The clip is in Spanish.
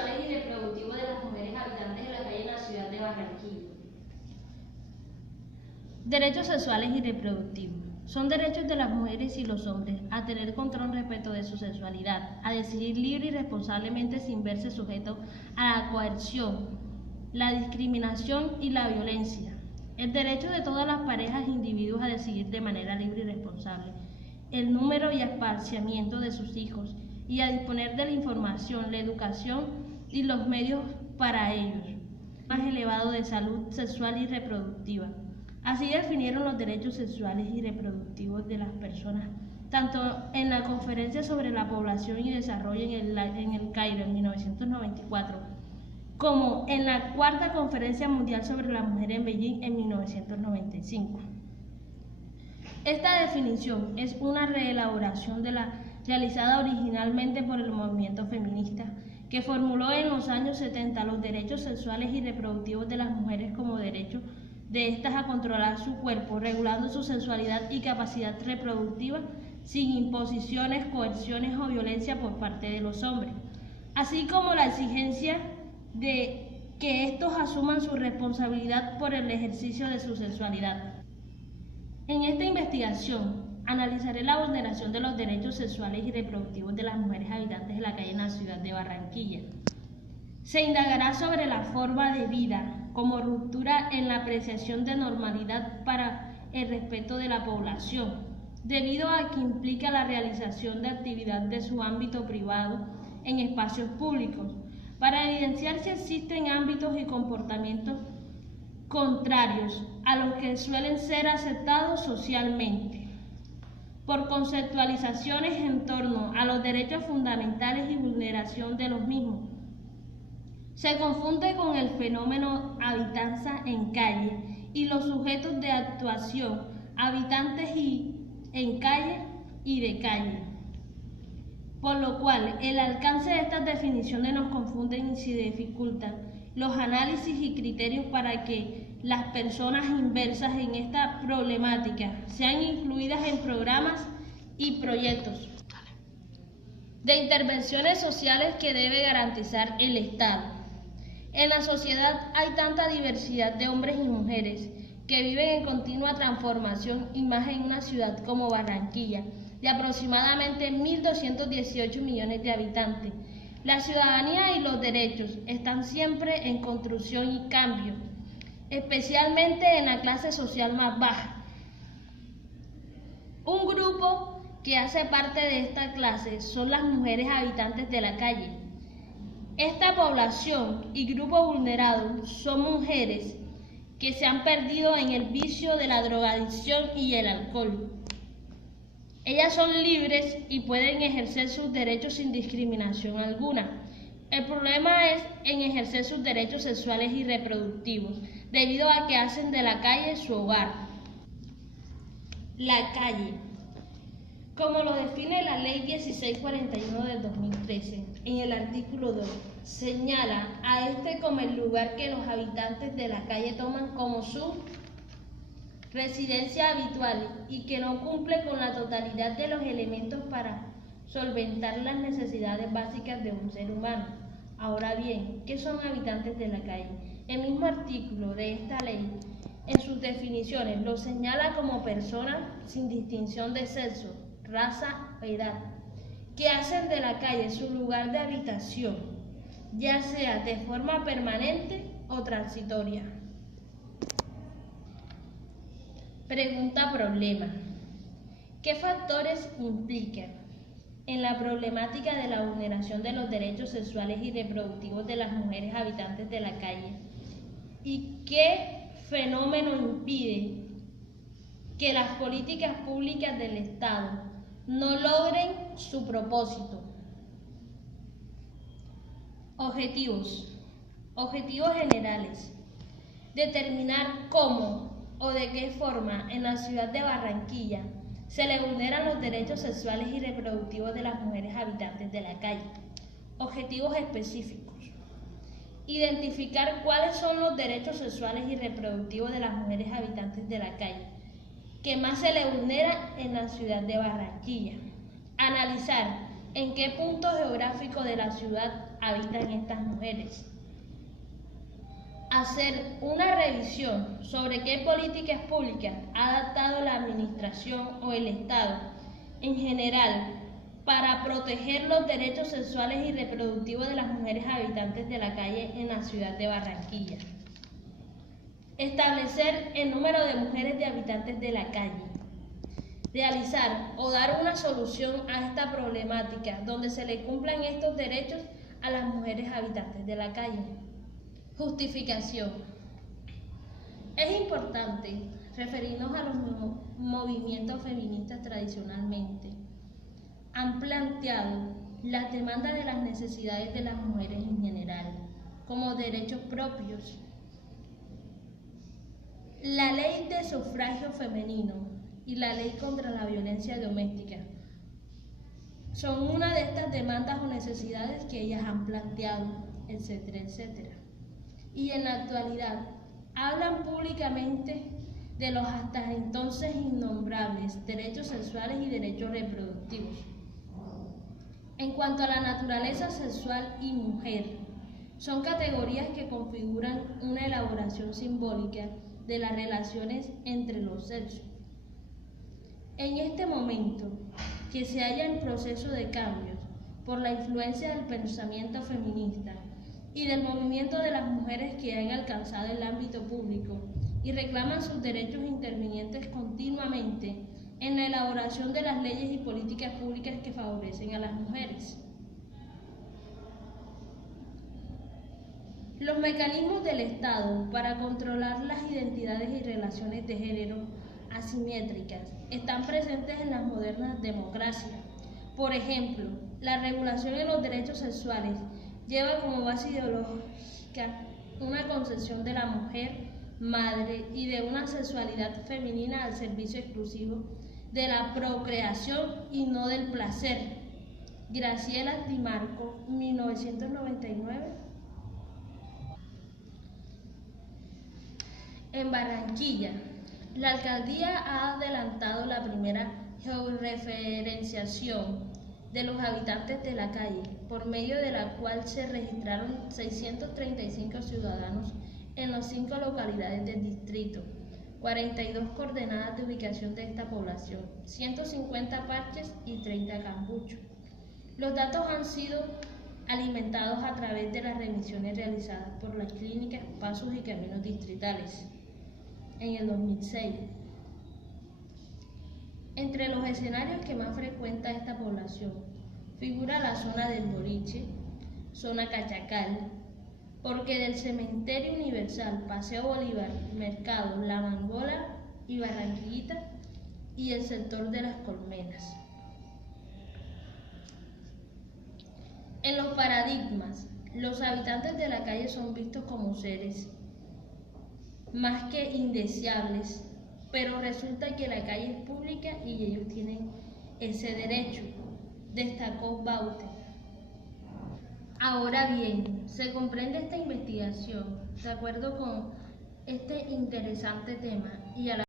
sexuales y reproductivos de las mujeres habitantes de la calle en la ciudad de Barranquilla. Derechos sexuales y reproductivos. Son derechos de las mujeres y los hombres a tener control respecto de su sexualidad, a decidir libre y responsablemente sin verse sujetos a la coerción, la discriminación y la violencia. El derecho de todas las parejas e individuos a decidir de manera libre y responsable el número y esparciamiento de sus hijos y a disponer de la información, la educación y los medios para ellos, más elevado de salud sexual y reproductiva. Así definieron los derechos sexuales y reproductivos de las personas, tanto en la Conferencia sobre la Población y Desarrollo en el Cairo en 1994, como en la Cuarta Conferencia Mundial sobre la Mujer en Beijing en 1995. Esta definición es una reelaboración de la realizada originalmente por el movimiento feminista, que formuló en los años 70 los derechos sexuales y reproductivos de las mujeres como derecho de estas a controlar su cuerpo, regulando su sensualidad y capacidad reproductiva sin imposiciones, coerciones o violencia por parte de los hombres, así como la exigencia de que estos asuman su responsabilidad por el ejercicio de su sexualidad. En esta investigación analizaré la vulneración de los derechos sexuales y reproductivos de las mujeres habitantes de la calle en la ciudad de Barranquilla. Se indagará sobre la forma de vida como ruptura en la apreciación de normalidad para el respeto de la población, debido a que implica la realización de actividad de su ámbito privado en espacios públicos, para evidenciar si existen ámbitos y comportamientos contrarios a los que suelen ser aceptados socialmente, por conceptualizaciones en torno a los derechos fundamentales y vulneración de los mismos. Se confunde con el fenómeno habitanza en calle y los sujetos de actuación, habitantes en calle y de calle, por lo cual el alcance de estas definiciones nos confunden y se dificultan los análisis y criterios para que las personas inversas en esta problemática sean incluidas en programas y proyectos de intervenciones sociales que debe garantizar el Estado. En la sociedad hay tanta diversidad de hombres y mujeres que viven en continua transformación y más en una ciudad como Barranquilla, de aproximadamente 1.218 millones de habitantes. La ciudadanía y los derechos están siempre en construcción y cambio, especialmente en la clase social más baja. Un grupo que hace parte de esta clase son las mujeres habitantes de la calle. Esta población y grupo vulnerado son mujeres que se han perdido en el vicio de la drogadicción y el alcohol. Ellas son libres y pueden ejercer sus derechos sin discriminación alguna. El problema es en ejercer sus derechos sexuales y reproductivos, debido a que hacen de la calle su hogar. La calle, como lo define la Ley 1641 del 2013, en el artículo 2, señala a este como el lugar que los habitantes de la calle toman como su residencia habitual y que no cumple con la totalidad de los elementos para solventar las necesidades básicas de un ser humano. Ahora bien, ¿qué son habitantes de la calle? El mismo artículo de esta ley, en sus definiciones, lo señala como personas sin distinción de sexo, raza o edad, que hacen de la calle su lugar de habitación, ya sea de forma permanente o transitoria. Pregunta-problema. ¿Qué factores implican en la problemática de la vulneración de los derechos sexuales y reproductivos de las mujeres habitantes de la calle? ¿Y qué fenómeno impide que las políticas públicas del Estado no logren su propósito? Objetivos. Objetivos generales. Determinar cómo o de qué forma en la ciudad de Barranquilla se le vulneran los derechos sexuales y reproductivos de las mujeres habitantes de la calle. Objetivos específicos. Identificar cuáles son los derechos sexuales y reproductivos de las mujeres habitantes de la calle que más se le vulnera en la ciudad de Barranquilla. Analizar ¿En qué punto geográfico de la ciudad habitan estas mujeres? Hacer una revisión sobre qué políticas públicas ha adaptado la administración o el Estado en general para proteger los derechos sexuales y reproductivos de las mujeres habitantes de la calle en la ciudad de Barranquilla. Establecer el número de mujeres de habitantes de la calle. Realizar o dar una solución a esta problemática donde se le cumplan estos derechos a las mujeres habitantes de la calle. Justificación. Es importante referirnos a los movimientos feministas tradicionalmente. Han planteado las demandas de las necesidades de las mujeres en general, como derechos propios. La ley de sufragio femenino y la ley contra la violencia doméstica son una de estas demandas o necesidades que ellas han planteado, etcétera, etcétera. Y en la actualidad hablan públicamente de los hasta entonces innombrables derechos sexuales y derechos reproductivos. En cuanto a la naturaleza sexual y mujer, son categorías que configuran una elaboración simbólica de las relaciones entre los sexos. En este momento, que se halla en proceso de cambios por la influencia del pensamiento feminista y del movimiento de las mujeres que han alcanzado el ámbito público y reclaman sus derechos intervinientes continuamente en la elaboración de las leyes y políticas públicas que favorecen a las mujeres. Los mecanismos del Estado para controlar las identidades y relaciones de género asimétricas están presentes en las modernas democracias. Por ejemplo, la regulación de los derechos sexuales lleva como base ideológica una concepción de la mujer, madre y de una sexualidad femenina al servicio exclusivo de la procreación y no del placer. Graciela Di Marco, 1999. En Barranquilla, la alcaldía ha adelantado la primera georreferenciación de los habitantes de la calle, por medio de la cual se registraron 635 ciudadanos en las 5 localidades del distrito, 42 coordenadas de ubicación de esta población, 150 parches y 30 cambuchos. Los datos han sido alimentados a través de las remisiones realizadas por las clínicas Pasos y Caminos distritales en el 2006. Entre los escenarios que más frecuenta esta población figura la zona del Boliche, zona Cachacal, porque del Cementerio Universal, Paseo Bolívar, Mercado, La Mangola y Barranquillita, y el sector de las Colmenas. En los paradigmas, los habitantes de la calle son vistos como seres más que indeseables, pero resulta que la calle es pública y ellos tienen ese derecho, destacó Baute. Ahora bien, se comprende esta investigación de acuerdo con este interesante tema y a la